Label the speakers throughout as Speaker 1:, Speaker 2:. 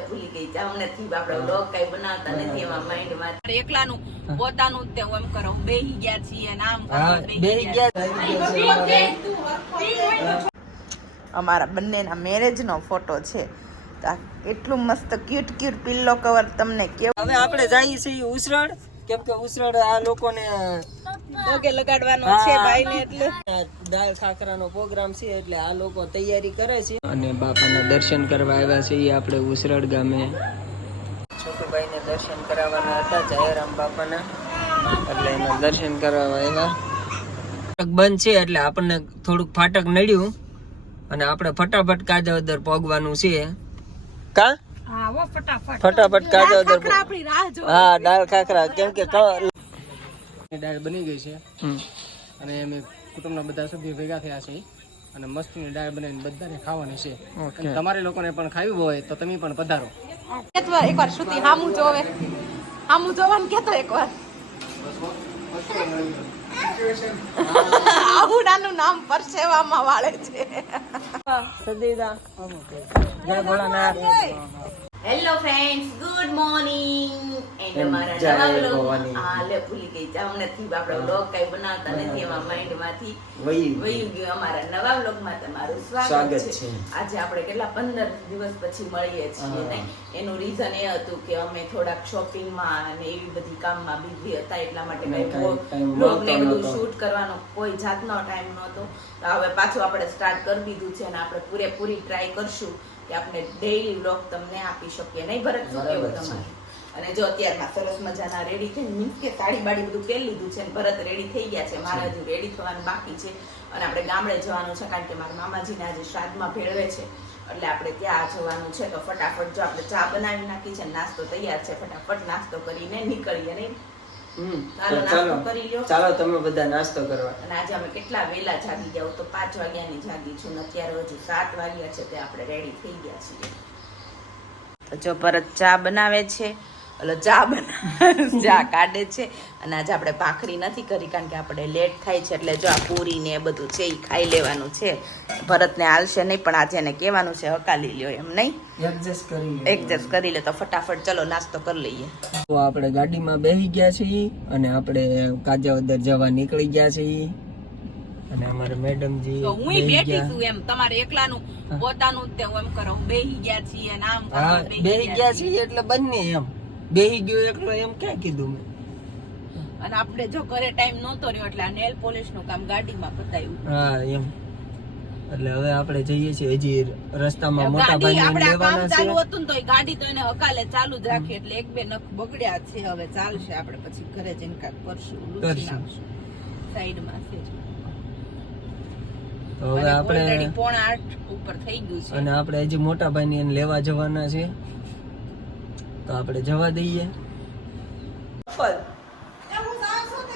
Speaker 1: ભૂલી ગઈ જાવ નથી આપણે લોક કઈ બનાવતા નથી એમાં માઇન્ડમાં. એકલાનું પોતાનું તે એમ કરો. બેહી ગયા છીએ
Speaker 2: હા
Speaker 1: બેહી ગયા
Speaker 3: અમારા બંનેના મેરેજનો ફોટો છે. એટલું કેટલું મસ્ત ક્યુટ ક્યુટ પિલ્લો કવર તમને કેવું
Speaker 2: હવે આપણે જઈએ છીએ ઉસરડ કેમ કે ઉસરડ આ લોકોને
Speaker 3: પગે લગાડવાનો. છે ભાઈને એટલે.
Speaker 2: દાળ ખાખરાનો પ્રોગ્રામ છે એટલે આ લોકો તૈયારી કરે છે. અને બાપાના દર્શન કરવા આવ્યા છીએ આપણે ઉસરડ ગામે. છોટુભાઈને દર્શન કરાવવાના હતા જયરામ બાપાના. એટલે એના દર્શન કરવા આવ્યા. ફાટક બંધ છે એટલે આપણને થોડુંક ફાટક નડ્યું. અને આપણે ફટાફટ કાજાવદર પોગવાનું છે. કા? ફટાફટ. કાજાવદર
Speaker 3: આપણી રાહ જો
Speaker 2: હા દાળ ખાખરા. કેમ કે
Speaker 4: દાળ બની ગઈ છે. અને અમે કુટુંબના બધા સભ્યો ભેગા થયા છે અને મસ્તની દાળ બનાવીને બધાને ખાવાની છે. તમારે લોકોને પણ ખાવી હોય તો તમે પણ પધારો.
Speaker 3: એકવાર એકવાર શ્રુતિ હામું જોવે. હામું જોવાનું કેતો એકવાર. આહુડાનું નામ પરસેવામાં વાળે છે.
Speaker 2: સદીદા. જય Bholanath
Speaker 1: hello friends good morning and અમારા નવા vlog
Speaker 2: ભવાની.
Speaker 1: માં- હા લે ભૂલી ગઈ. જાવ નથી આપણે બ્લોગ કઈ બનાવતા નથી એમાં માઇન્ડમાંથી
Speaker 2: વહી
Speaker 1: ગયું. અમારા નવા બ્લોગમાં તમારું સ્વાગત છે. આજે આપણે કેટલા પંદર દિવસ પછી મળીએ છીએ ને એનું રીઝન એ હતું કે અમે થોડાક શોપિંગમાં અને એવી બધી કામમાં બિઝી હતા એટલા માટે કઈ બ્લોગ ને બધું શૂટ કરવાનો કોઈ જાતનો ટાઈમ નહોતો. તો હવે પાછું આપણે સ્ટાર્ટ કરી દીધું છે અને આપણે પૂરેપૂરી ટ્રાય કરશું. કે આપણે ડેઈલી વ્લોગ તમને આપી શકીએ. નહીં ભરત શું કેવું તમારે? અને જો અત્યારમાં સરસ મજાના રેડી થઈ મીન્સ કે સાડી બાડી બધું પહેરી લીધું છે ભરત રેડી થઈ ગયા છે. મારે હજુ રેડી થવાનું બાકી છે. અને આપણે ગામડે જવાનું છે કારણ કે મારા મામાજીને આજે શ્રાદ્ધમાં ભેળવે છે. એટલે આપણે ત્યાં જવાનું છે તો ફટાફટ જો આપણે ચા બનાવી નાખી છે નાસ્તો તૈયાર છે ફટાફટ નાસ્તો કરીને નીકળીએ નહીં. ચાલો
Speaker 2: ચાલો
Speaker 1: કરી લ્યો.
Speaker 2: ચાલો તમે બધા નાસ્તો કરવા.
Speaker 1: અને આજે અમે કેટલા વેલા જાગી ગયા? હું તો પાંચ વાગ્યાની જાગી છું અત્યારે હજુ સાત વાગ્યા છે તે આપણે રેડી થઈ ગયા છીએ.
Speaker 3: તો જો પરત ચા બનાવે છે. ઓલો ચા બના ચા કાઢે છે. અને આજે આપણે ભાખરી નથી કરી કારણ કે આપણે લેટ થાય છે એટલે જો આ પૂરી ને એ બધું છે એ ખાઈ લેવાનું છે. ભરતને હાલશે નહીં પણ આજે એને કહેવાનું છે હકાલી લ્યો એમ નહીં?
Speaker 2: એડજસ્ટ કરી
Speaker 3: એડજસ્ટ કરી લે તો ફટાફટ ચલો નાસ્તો કરી લઈએ.
Speaker 2: તો આપણે ગાડીમાં બેસી ગયા છીએ અને આપણે કાજાવદર જવા નીકળી ગયા છીએ. અને અમારે મેડમજી
Speaker 1: તો હું બેઠી છું એમ. તમારે એકલાનું પોતાનું જ તે હું એમ કરો. બેહી ગયા છીએ અને આમ બેહી
Speaker 2: ગયા છીએ એટલે બંને એમ. બેસી ગયો એકલો એમ ક્યાં કીધું મેં?
Speaker 1: અને આપણે જો ઘરે ટાઈમ નહોતો રહ્યો એટલે આ નેલ પોલિશનું કામ ગાડીમાં પતાવ્યું
Speaker 2: હા એમ. એટલે હવે આપણે જઈએ છીએ હજી રસ્તામાં મોટા ભાઈ
Speaker 1: આપણે કામ ચાલુ હતું ને તો એ ગાડી તો એને હકાલે ચાલુ જ રાખી એટલે એક બે નખ બગડ્યા છે હવે ચાલશે આપણે પછી ઘરે જઈને કાંઈક કરશું
Speaker 2: કરશું.
Speaker 1: સાઈડમાં છે
Speaker 2: તો હવે આપણે
Speaker 1: પોણા આઠ ઉપર થઈ ગયું છે.
Speaker 2: અને આપણે હજી મોટા ભાઈ એને લેવા જવાના છે. તો આપણે જવા દઈએ.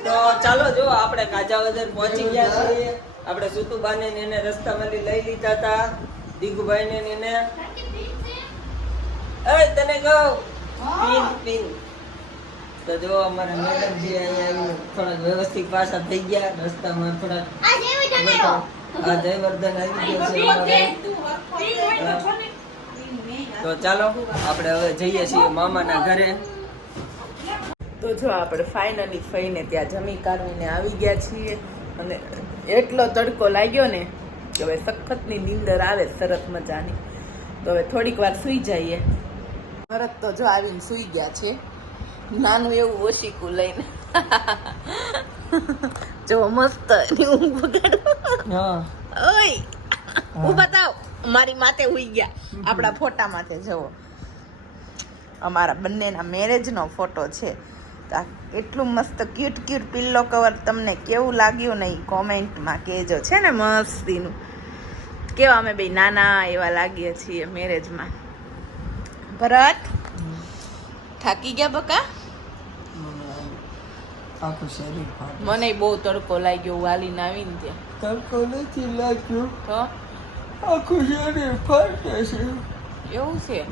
Speaker 2: તો ચાલો જો આપણે કાજાવદર પહોંચી ગયા છીએ. આપણે સુતુબાને ને એને રસ્તામાંથી લઈ લીધા હતા. દીગુભાઈને ને એને. એ તને કહું? Pin pin. તો જો અમારા મેડમજી અહીંયા આવીને થોડાક વ્યવસ્થિત પાછા થઈ ગયા. રસ્તામાં થોડાક આ જયવર્ધન આવી ગયો છે. તો ચાલો આપણે હવે જઈએ છીએ મામાના ઘરે.
Speaker 3: તો જો આપણે ફાઇનલી ફઈને ત્યાં જમી કાઢીને આવી ગયા છીએ. અને એટલો તડકો લાગ્યો ને કે હવે સખતની નીંદર આવે સરસ મજાની. તો હવે થોડીક વાર સૂઈ જઈએ. ભરત તો જો આવીને સૂઈ ગયા છે. નાનું એવું ઓશીકું લઈને. જો મસ્ત એની ઊંઘ બગાડ
Speaker 2: હા.
Speaker 3: ઓય ઊભા થાવ. મારી માથે ઉઈ ગયા. આપણા ફોટા માથે જવો અમારા બંનેના મેરેજનો ફોટો છે. એટલું મસ્ત ક્યુટ ક્યુટ પિલ્લો કવર તમને કેવું લાગ્યું નહીં કોમેન્ટમાં કહેજો. છે ને મસ્તીનું. કેવા અમે બે નાના એવા લાગીએ છીએ મેરેજમાં ભરત થાકી ગયા બકા?
Speaker 2: આખું શરીર
Speaker 3: મને બહુ તડકો લાગ્યો વાલીને આવીને ત્યાં.
Speaker 2: તડકો નથી લાગ્યો.
Speaker 3: તો?
Speaker 2: આખું શરીર છે.
Speaker 3: એવું છે?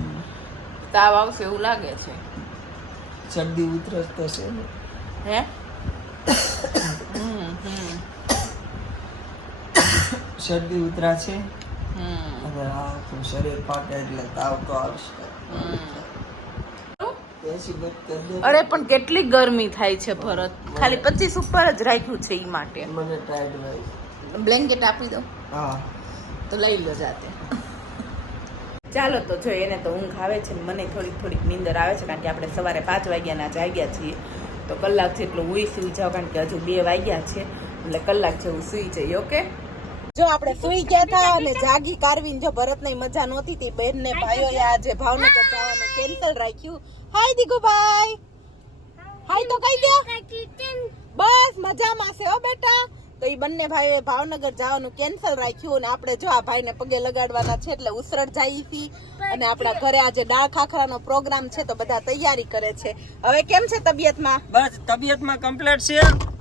Speaker 3: તાવ આવશે એવું લાગે છે.
Speaker 2: શરદી ઉધરસ થશે ને.
Speaker 3: હે? હમ હમ.
Speaker 2: શરદી ઉતરા છે અને આખું શરીર ફાટે એટલે તાવ તો આવશે.
Speaker 3: અરે પણ કેટલી ગરમી થાય છે ભરત. ખાલી પચીસ ઉપર જ રાખ્યું છે એ માટે.
Speaker 2: મને ટાઈટ
Speaker 3: બ્લેન્કેટ આપી દો
Speaker 2: હા.
Speaker 3: તો લઈ લો જાતે. ચાલો તો જો એને તો ઊંઘ આવે છે ને મને થોડીક થોડીક નીંદર આવે છે કારણ કે આપણે સવારે પાંચ વાગ્યાના જાગ્યા છીએ. તો કલાક છે એટલું ઉઈ સુઈ જાઓ કારણ કે હજુ બે વાગ્યા છે. એટલે કલાક જેવું સુઈ જઈએ ઓકે? જો આપણે સુઈ ગયા હતા અને જાગી કારવીને જો ભરતને મજા નહોતી તી બેન ને ભાઈઓ આજે ભાવનગર જવાનું કેન્સલ રાખ્યું. હાય દીકુભાઈ. હાય તો કઈ દો બસ મજામાં છે હો બેટા. તો એ બંને ભાઈએ ભાવનગર જવાનું કેન્સલ રાખ્યું અને આપણે જો આ ભાઈને પગે લગાડવાના છે એટલે ઉસરડ જાય છી અને આપણા ઘરે આજે દાળ ખાખરાનો પ્રોગ્રામ છે તો બધા તૈયારી કરે છે. હવે કેમ છે તબિયતમાં?
Speaker 2: બસ તબિયતમાં કમ્પ્લીટ છે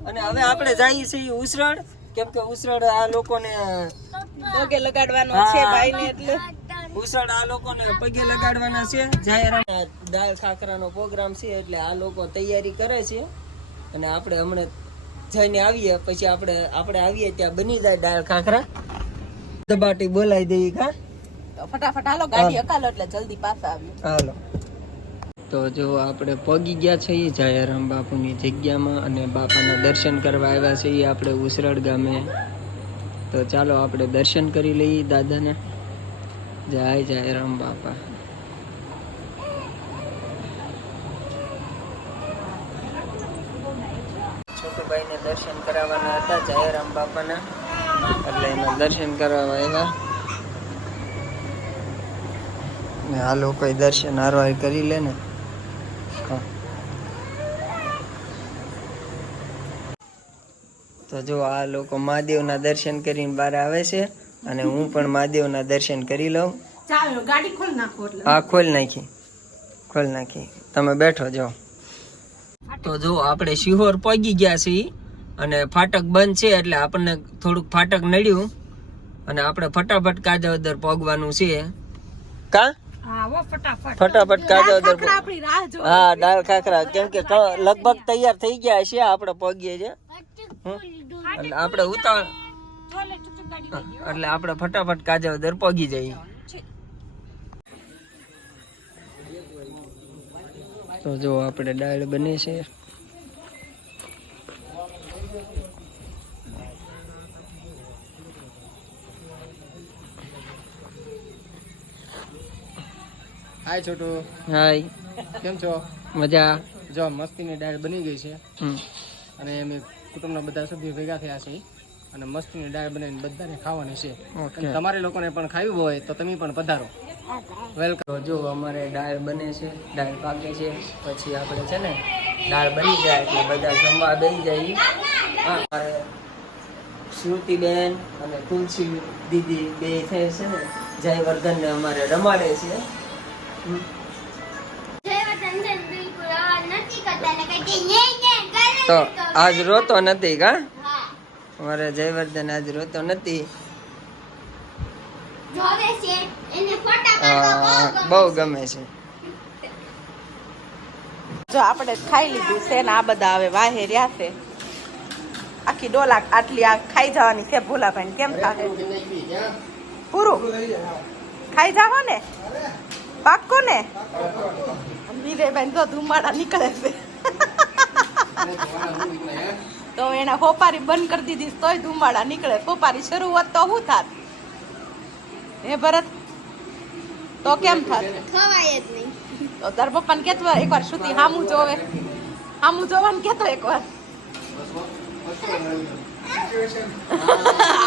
Speaker 2: અને હવે આપણે જઈએ છીએ ઉસરડ. કેમ કે ઉસરડ આ લોકોને
Speaker 3: પગે લગાડવાનો છે ભાઈને એટલે.
Speaker 2: ઉસળ આ લોકોને પગે લગાડવાના છે. જાહેર દાળ ખાખરાનો પ્રોગ્રામ છે એટલે આ લોકો તૈયારી કરે છે. અને આપણે હમણાં જઈને આવીએ પછી આપણે આપણે આવીએ ત્યાં બની જાય દાળ ખાખરા. દબાટી બોલાવી દઈએ કા?
Speaker 3: તો ફટાફટ હાલો ગાડી અકાલો એટલે જલ્દી પાછા આવ્યું
Speaker 2: હાલો. તો જો આપણે પગી ગયા છીએ જાયારામ બાપુની જગ્યામાં અને બાપાના દર્શન કરવા આવ્યા છીએ આપણે ઉસરડ ગામે. તો ચાલો આપણે દર્શન કરી લઈએ દાદાને. જય જયરામ બાપા છોટુભાઈને દર્શન કરાવવાના હતા જાયારામ બાપાના. એટલે એના દર્શન કરવા આવ્યા ને આ લોકો દર્શન હારવાર કરી લે ને. તો જો આ લોકો મહાદેવના દર્શન કરીને બહાર આવે છે અને હું પણ મહાદેવના દર્શન કરી લઉં. હા ખોલ નાખી. ખોલ નાખી. તમે બેઠો જો તો જો આપણે શિહોર પગી ગયા છીએ. અને ફાટક બંધ છે એટલે આપણને થોડુંક ફાટક નડ્યું. અને આપણે ફટાફટ કાજાવદર પોગવાનું છે. કા? ફટાફટ. કાજાવદર હા દાળ ખાખરા. કેમ કે લગભગ તૈયાર થઈ ગયા છે આપણે પોગીએ છે. આપણે ઉતાવળ એટલે આપણે ફટાફટ કાજાવદર પોગી જઈએ. તો જો આપણે દાળ બને છે.
Speaker 4: હાય છોટુ.
Speaker 2: હાય.
Speaker 4: કેમ છો?
Speaker 2: મજા.
Speaker 4: જો મસ્તીની દાળ બની ગઈ છે. અને અમે કુટુંબના બધા સભ્યો ભેગા થયા છે અને મસ્તીની દાળ બનાવીને બધાને ખાવાની છે. અને તમારે લોકોને પણ ખાવી હોય તો તમે પણ પધારો. વેલકમ
Speaker 2: જો અમારે દાળ બને છે દાળ પાકે છે. પછી આપણે છે ને દાળ બની જાય એટલે બધા જમવા દઈ જાય. હા અમારે શ્રુતિબેન અને તુલસી દીદી બે થાય છે ને જયવર્ધનને અમારે રમાડે છે. તો આજ રોતો નથી કા? મારે જયવર્ધન આજ રોતો નથી. બહુ ગમે છે.
Speaker 3: જો આપણે ખાઈ લીધું છે ને આ બધા હવે વાહે રહ્યા છે. આખી ડોલા આટલી આ ખાઈ જવાની છે ભોલાભાઈ કેમ થાય પૂરું ખાઈ જાવ ને? પાક્કો ને? વિજયભાઈ તો ધુમાડા નીકળે છે. તો એને હોપારી બંધ કરી દીધી તોય ધુમાડા નીકળે. હોપારી શરૂઆત તો શું થાત? હે ભરત તો કેમ થાત? તો તાર પપ્પાને કેતો એકવાર શ્રુતિ હામું જોવે. હામું જોવાનું કેતો એકવાર?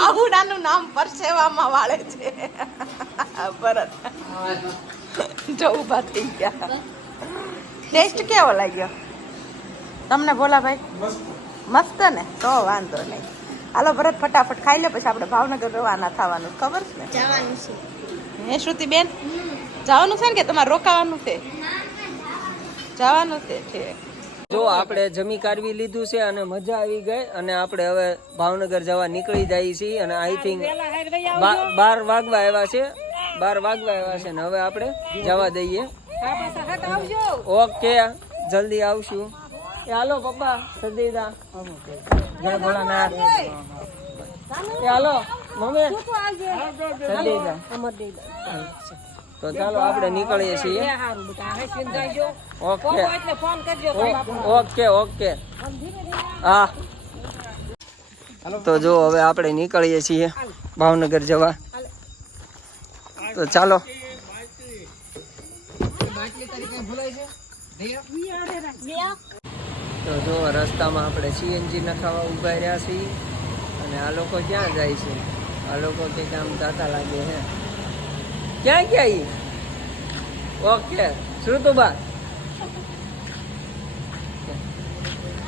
Speaker 3: આવું નાનું નામ પરસેવામાં વાળે છે. ભરત. જો ઊભા થઈ ગયા. ટેસ્ટ કેવો લાગ્યો? તમને બોલા ભાઈ? મસ્ત ને? તો વાંધો નહીં. હાલો ભરત ફટાફટ ખાઈ લે પછી આપણે ભાવનગર રવાના થવાનું. ખબર છે ને?
Speaker 5: જવાનું છે.
Speaker 3: હે શ્રુતિબેન? જવાનું છે ને કે તમારે રોકાવાનું છે. જવાનું છે ઠીક.
Speaker 2: જો આપણે જમી કાઢવી લીધું છે અને મજા આવી ગઈ અને આપણે હવે ભાવનગર જવા નીકળી જઈએ છીએ અને આઈ થિંક બાર વાગવા આવ્યા છે. બાર વાગવા આવ્યા છે ને હવે આપણે જવા દઈએ. ઓકે, જલ્દી આવશું. એ હાલો પપ્પા સદીદા જય ભોળાનાથ. હાલો, મમ્મી. જા. તો ચાલો આપણે નીકળીએ છીએ. ઓકે. ઓકે ઓકે હા. તો જો હવે આપણે નીકળીએ છીએ ભાવનગર જવા. તો ચાલો. તો જો રસ્તામાં આપણે સીએનજી નખાવા ઊભા રહ્યા છીએ. અને આ લોકો ક્યાં જાય છે? આ લોકો કંઈક આમ જાતા લાગે છે ક્યાં ગયા એ ઓકે શ્રુતુબા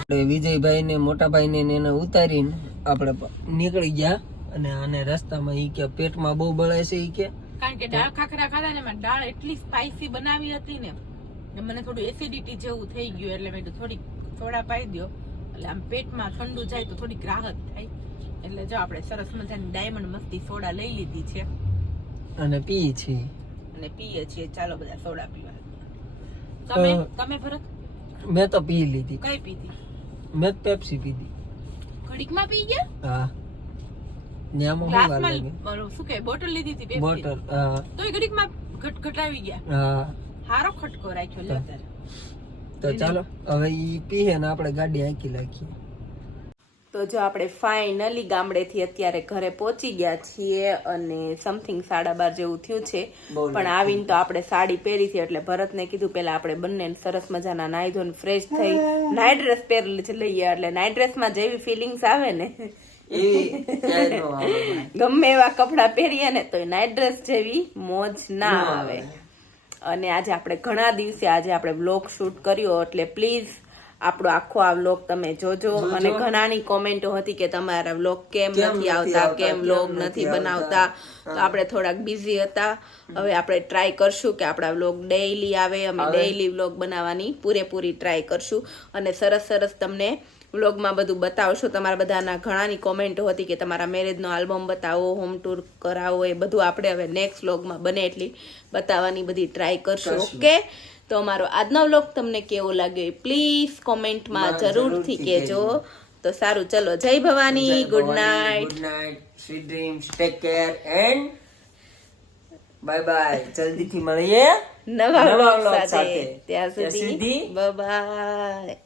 Speaker 2: આપણે વિજયભાઈ ને મોટાભાઈ ને એને ઉતારીને આપણે નીકળી ગયા અને આને રસ્તામાં ઈ કે પેટમાં બહુ બળે છે ઈ કે.
Speaker 6: કારણ કે દાળ ખાખરા ખાધા ને એમાં દાળ એટલી સ્પાઈસી બનાવી હતી ને મને થોડું એસિડિટી જેવું થઈ ગયું એટલે મેં થોડી થોડીક સોડા પાઈ દો એટલે આમ પેટમાં ઠંડુ જાય તો થોડીક રાહત થાય. એટલે જો આપણે સરસ મજાની ડાયમંડ મસ્તી સોડા લઈ લીધી છે.
Speaker 2: અને પી છે
Speaker 6: અને પીએ છીએ. ચાલો બધા સોડા પીવા. તમે તમે ફરક?
Speaker 2: મેં તો પી લીધી.
Speaker 6: કઈ પીધી?
Speaker 2: મેં પેપ્સી પીધી.
Speaker 6: ઘડીકમાં પી ગયા?
Speaker 2: હા. ને હું વાર લાગે?
Speaker 6: શું કે બોટલ લીધી હતી પેપ્સી.
Speaker 2: બોટલ હા.
Speaker 6: ઘડીક ઘડીકમાં ઘટ ઘટાવી ગયા.
Speaker 2: હા.
Speaker 6: હારો ખટકો રાખ્યો લે અત્યારે.
Speaker 2: તો ચાલો હવે ઈ પીએ ને આપણે ગાડી આંકી નાખીએ.
Speaker 3: તો જો આપણે ફાઇનલી ગામડેથી અત્યારે ઘરે પહોંચી ગયા છીએ અને સમથિંગ સાડા બાર જેવું થયું છે. પણ આવીને તો આપણે સાડી પહેરી છે એટલે ભરતને કીધું પેલા આપણે બંને સરસ મજાના નાહી ધોઈને ફ્રેશ થઈ નાઇટ ડ્રેસ પહેરી લઈએ એટલે નાઇટ ડ્રેસમાં જેવી ફિલિંગ્સ આવે ને. ગમે એવા કપડાં પહેરીએ ને તો નાઇટ ડ્રેસ જેવી મોજ ના આવે. અને આજે આપણે ઘણા દિવસે આજે આપણે બ્લોગ શૂટ કર્યો એટલે પ્લીઝ આપણો આખો આ વ્લોગ તમે જોજો. અને ઘણાની કોમેન્ટો હતી કે તમારા વ્લોગ કેમ નથી આવતા કેમ વ્લોગ
Speaker 2: નથી
Speaker 3: બનાવતા. તો આપણે થોડાક બિઝી હતા. હવે આપણે ટ્રાય કરશું કે આપણા વ્લોગ ડેઈલી આવે અમે. ડેઈલી વ્લોગ બનાવવાની પૂરેપૂરી ટ્રાય કરશું. અને સરસ સરસ તમને વ્લોગમાં બધું બતાવશો. તમારા બધાના ઘણાની કોમેન્ટો હતી કે તમારા મેરેજનો આલ્બમ બતાવો હોમ ટૂર કરાવો એ બધું આપણે હવે નેક્સ્ટ વ્લોગમાં બને એટલી બતાવવાની બધી ટ્રાય કરશું. ઓકે તો અમારો આજનો વ્લોગ તમને કેવો લાગ્યો પ્લીઝ કોમેન્ટમાં જરૂરથી કહેજો. તો સારું ચલો જય Bhavani good night
Speaker 2: good night sweet dreams take care and bye bye જલ્દીથી મળીએ
Speaker 3: નવા વ્લોગ સાથે. ત્યાં
Speaker 2: સુધી
Speaker 3: બાય